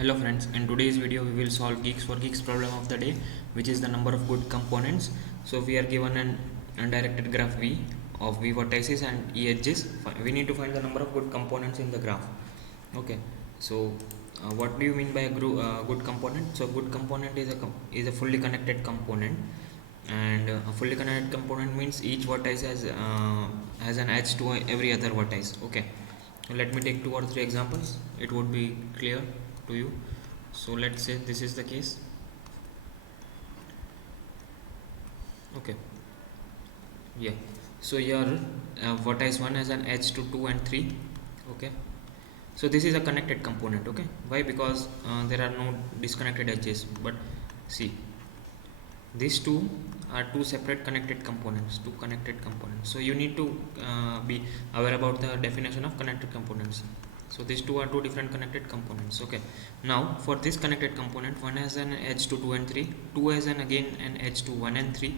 Hello friends, in today's video we will solve Geeks for Geeks problem of the day, which is the number of good components. So we are given an undirected graph V of V vertices and E edges. We need to find the number of good components in the graph. Okay, so what do you mean by a good component? So good component is a fully connected component, and a fully connected component means each vertex has an edge to every other vertex. Okay, so let me take 2 or 3 examples. It would be clear to you. So let's say this is the case. Okay, yeah, so here vertex 1 has an edge to 2 and 3. Okay, so this is a connected component. Okay, why? Because there are no disconnected edges. But see, these two are two separate connected components, so you need to be aware about the definition of connected components. So these two are two different connected components. Okay, now for this connected component, one has an edge to 2 and 3, 2 has again an edge to 1 and 3,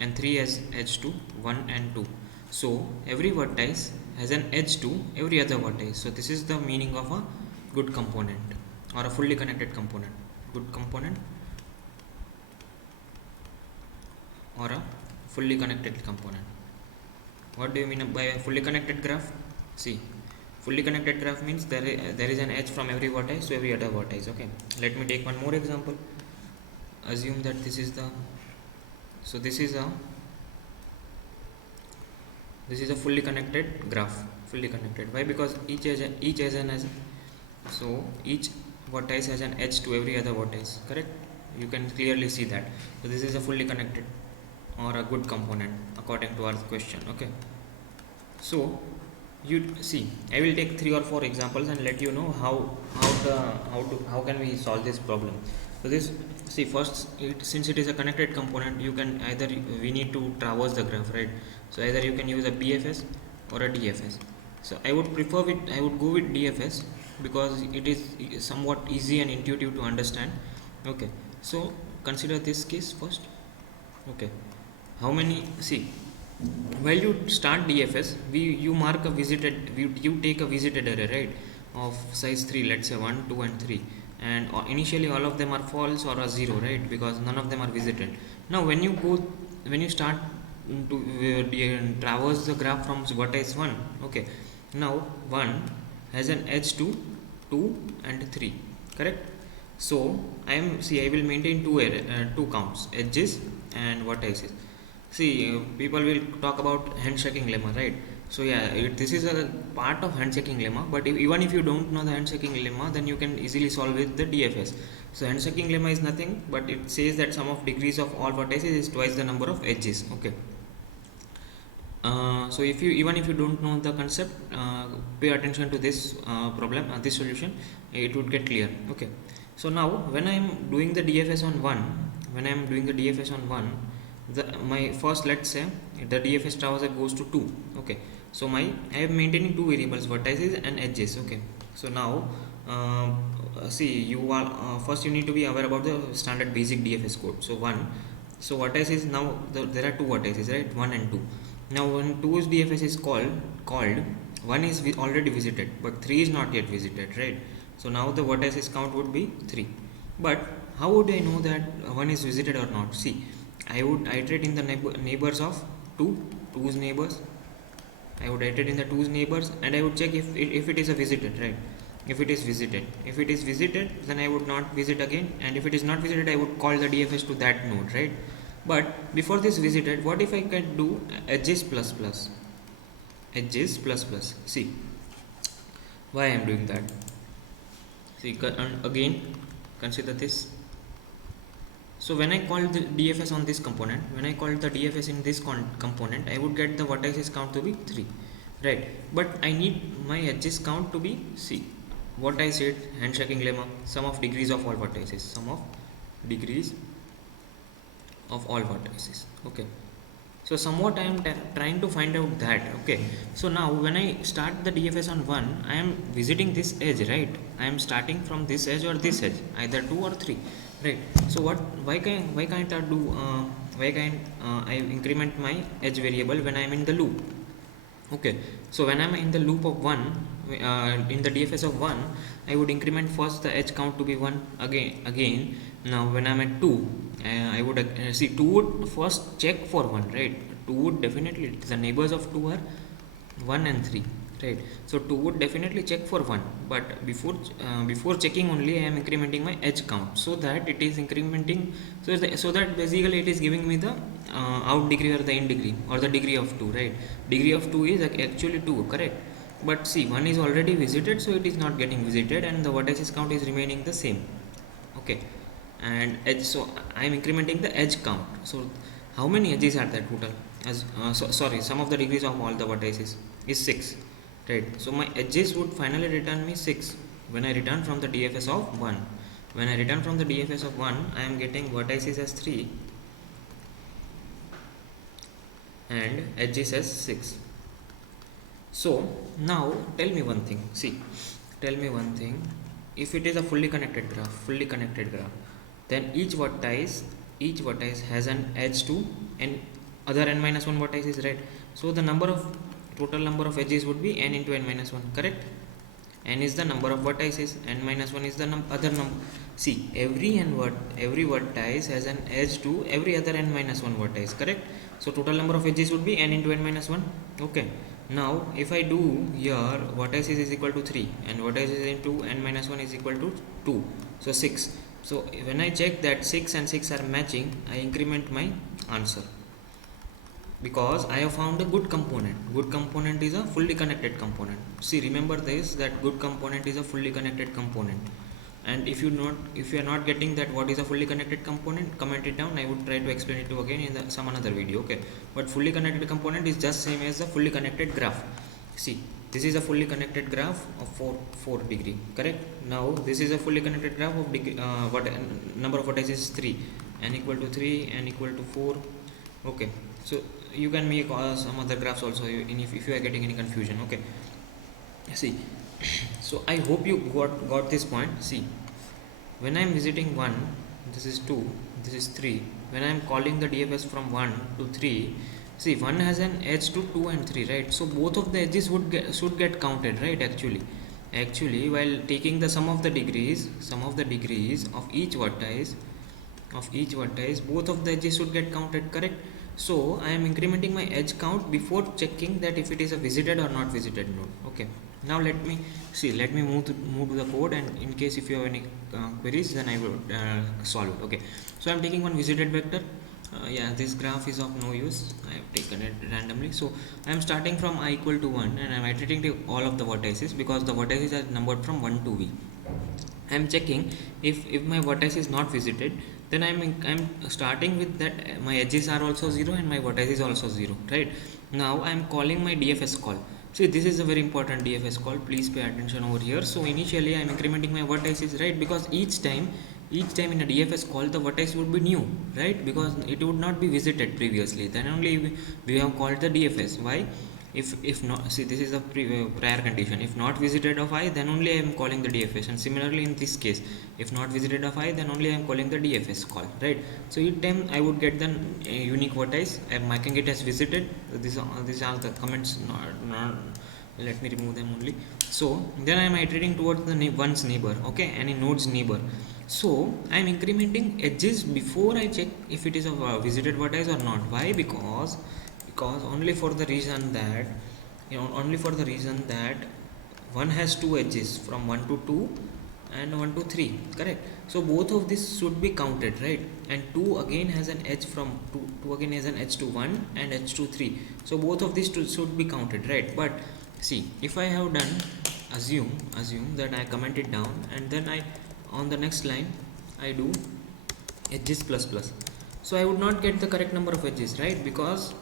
and 3 has edge to 1 and 2. So every vertex has an edge to every other vertex. So this is the meaning of a good component or a fully connected component. Good component or a fully connected component. What do you mean by a fully connected graph? See, fully connected graph means there is an edge from every vertex to every other vertex. Okay, let me take one more example. Assume that this is a fully connected graph. Fully connected. Why? Because each vertex has an edge to every other vertex. Correct? You can clearly see that. So this is a fully connected or a good component according to our question. Okay, so you see, I will take 3 or 4 examples and let you know how can we solve this problem. So this, see, first, since it is a connected component, we need to traverse the graph, right? So either you can use a BFS or a DFS. So I would go with DFS because it is somewhat easy and intuitive to understand. Okay, so consider this case first. Okay, while you start DFS, you take a visited array, right, of size 3, let's say 1, 2 and 3, and initially all of them are false or a 0, right, because none of them are visited. Now when you start to traverse the graph from vertex 1, okay, now 1 has an edge to 2 and 3, correct? So I will maintain two counts, edges and vertices. See, people will talk about handshaking lemma, right? So yeah, this is a part of handshaking lemma, but even if you don't know the handshaking lemma, then you can easily solve with the DFS. So handshaking lemma is nothing but it says that sum of degrees of all vertices is twice the number of edges. Okay, so even if you don't know the concept, pay attention to this problem, this solution, it would get clear. Okay, so now when I am doing the DFS on one, my first, let's say the DFS traversal goes to 2. Okay, so I am maintaining two variables, vertices and edges. Okay, so now first you need to be aware about the standard basic DFS code. So vertices, now there are two vertices, right, 1 and 2. Now when 2's DFS is called 1 is already visited but 3 is not yet visited, right? So now the vertices count would be 3. But how would I know that 1 is visited or not? See, I would iterate in the neighbors of 2's neighbors. I would iterate in the 2's neighbors and I would check if it is a visited, right? If it is visited, then I would not visit again, and if it is not visited, I would call the DFS to that node, right? But before this visited, what if I can do edges plus plus? See, why I am doing that? See, again, consider this. So when I call the DFS on this component, when I call the DFS in this component, I would get the vertices count to be 3, right? But I need my edges count to be, see, what I said, handshaking lemma, sum of degrees of all vertices, okay, so somewhat I am trying to find out that. Okay, so now when I start the DFS on 1, I am visiting this edge, right? I am starting from this edge or this edge, either 2 or 3, right? So why can't I increment my edge variable when I am in the loop? Okay, so when I am in the loop of 1, in the DFS of 1, I would increment first the edge count to be 1 again. Now when I'm at 2, I would see 2 would first check for 1, right? 2 would definitely, the neighbors of 2 are 1 and 3, right? So 2 would definitely check for 1, but before checking only I am incrementing my edge count, so that it is incrementing, so that basically it is giving me the out degree or the in degree or the degree of 2, right? Degree of 2 is actually 2, correct? But see, 1 is already visited, so it is not getting visited, and the vertices count is remaining the same. Okay, and edge, so I am incrementing the edge count. So how many edges are there total? As sorry, sum of the degrees of all the vertices is 6, right? So my edges would finally return me 6 when I return from the DFS of 1. When I return from the DFS of 1, I am getting vertices as 3 and edges as 6. So now tell me one thing. See, tell me one thing. If it is a fully connected graph, then each vertex has an edge to n other n minus 1 vertices, right? So the total number of edges would be n into n minus 1, correct? N is the number of vertices, n minus 1 is the other number. See, every vertex has an edge to every other n minus 1 vertex, correct? So total number of edges would be n into n minus 1. Okay. Now if I do here, vertices is equal to 3 and vertices into n minus 1 is equal to 2, so 6. So when I check that 6 and 6 are matching, I increment my answer, because I have found a good component. Good component is a fully connected component. See, remember this, that good component is a fully connected component. And if you are not getting that what is a fully connected component, comment it down. I would try to explain it to again in some another video. Okay, but fully connected component is just same as a fully connected graph. See, this is a fully connected graph of 4 degree, correct? Now this is a fully connected graph of degree, what number of vertices is 3, n equal to 3, n equal to 4. Okay, so you can make some other graphs also if you are getting any confusion. Okay, see, so I hope you got this point. See, when I am visiting 1, this is 2, this is 3. When I am calling the DFS from 1 to 3, see, 1 has an edge to 2 and 3, right? So both of the edges should get counted, right? Actually while taking the sum of the degrees of each vertex, both of the edges should get counted, correct? So I am incrementing my edge count before checking that if it is a visited or not visited node. Okay, now let me move to the code, and in case if you have any queries, then I will solve it. Okay, so I am taking one visited vector. Yeah, this graph is of no use, I have taken it randomly. So I am starting from I equal to 1 and I am iterating to all of the vertices, because the vertices are numbered from 1 to v. I am checking if my vertex is not visited, then I'm starting with that my edges are also 0 and my vertex is also 0, right? Now I am calling my DFS call. See, this is a very important DFS call, please pay attention over here. So initially I am incrementing my vertices, right? Because each time in a DFS call the vertex would be new, right? Because it would not be visited previously, then only we have called the DFS. Why? If not, see, this is the prior condition. If not visited of I, then only I am calling the DFS. And similarly in this case, if not visited of I, then only I am calling the DFS call, right? So each time I would get the unique vertex, I am marking it as visited. These are the comments, let me remove them only. So then I am iterating towards the one's neighbor, okay, any node's neighbor. So I am incrementing edges before I check if it is a visited vertex or not. Why? Because only for the reason that one has two edges from 1 to 2 and 1 to 3, correct? So both of this should be counted, right? And 2 again has an edge from 2 again has an edge to 1 and edge to 3. So both of these should be counted, right? But see, if I have done assume that I comment it down, and then I on the next line I do edges plus plus, so I would not get the correct number of edges, right? Because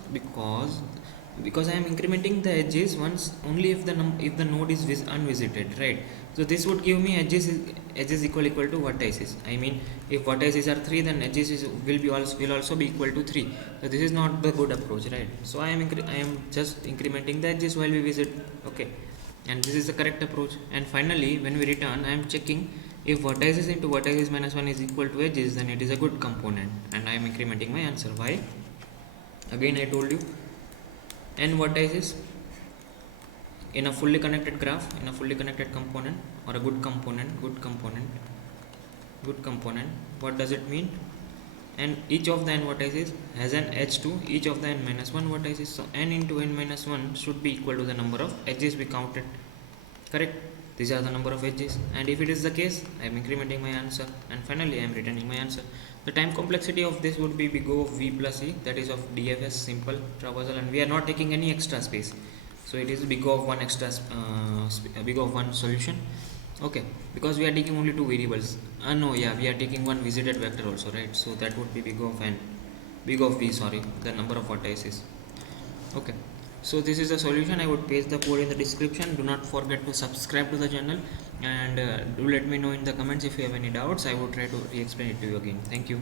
I am incrementing the edges once only if the node is unvisited, right? So this would give me edges equal to vertices. I mean, if vertices are 3, then edges will also be equal to 3. So this is not the good approach, right? So I am just incrementing the edges while we visit, okay, and this is the correct approach. And finally when we return, I am checking if vertices into vertices minus 1 is equal to edges, then it is a good component, and I am incrementing my answer. Why? Again I told you, n vertices in a fully connected graph, in a fully connected component or a good component, what does it mean? And each of the n vertices has an edge to each of the n minus 1 vertices, so n into n minus 1 should be equal to the number of edges we counted, correct? These are the number of edges, and if it is the case, I am incrementing my answer, and finally I am returning my answer. The time complexity of this would be big O of v plus e, that is of DFS simple traversal, and we are not taking any extra space, so it is big O of one extra big O of one solution. Okay, because we are taking only two variables. No, yeah, we are taking one visited vector also, right? So that would be big of v, sorry, the number of vertices. Okay, so this is the solution. I would paste the code in the description. Do not forget to subscribe to the channel, and do let me know in the comments if you have any doubts. I would try to re-explain it to you again. Thank you.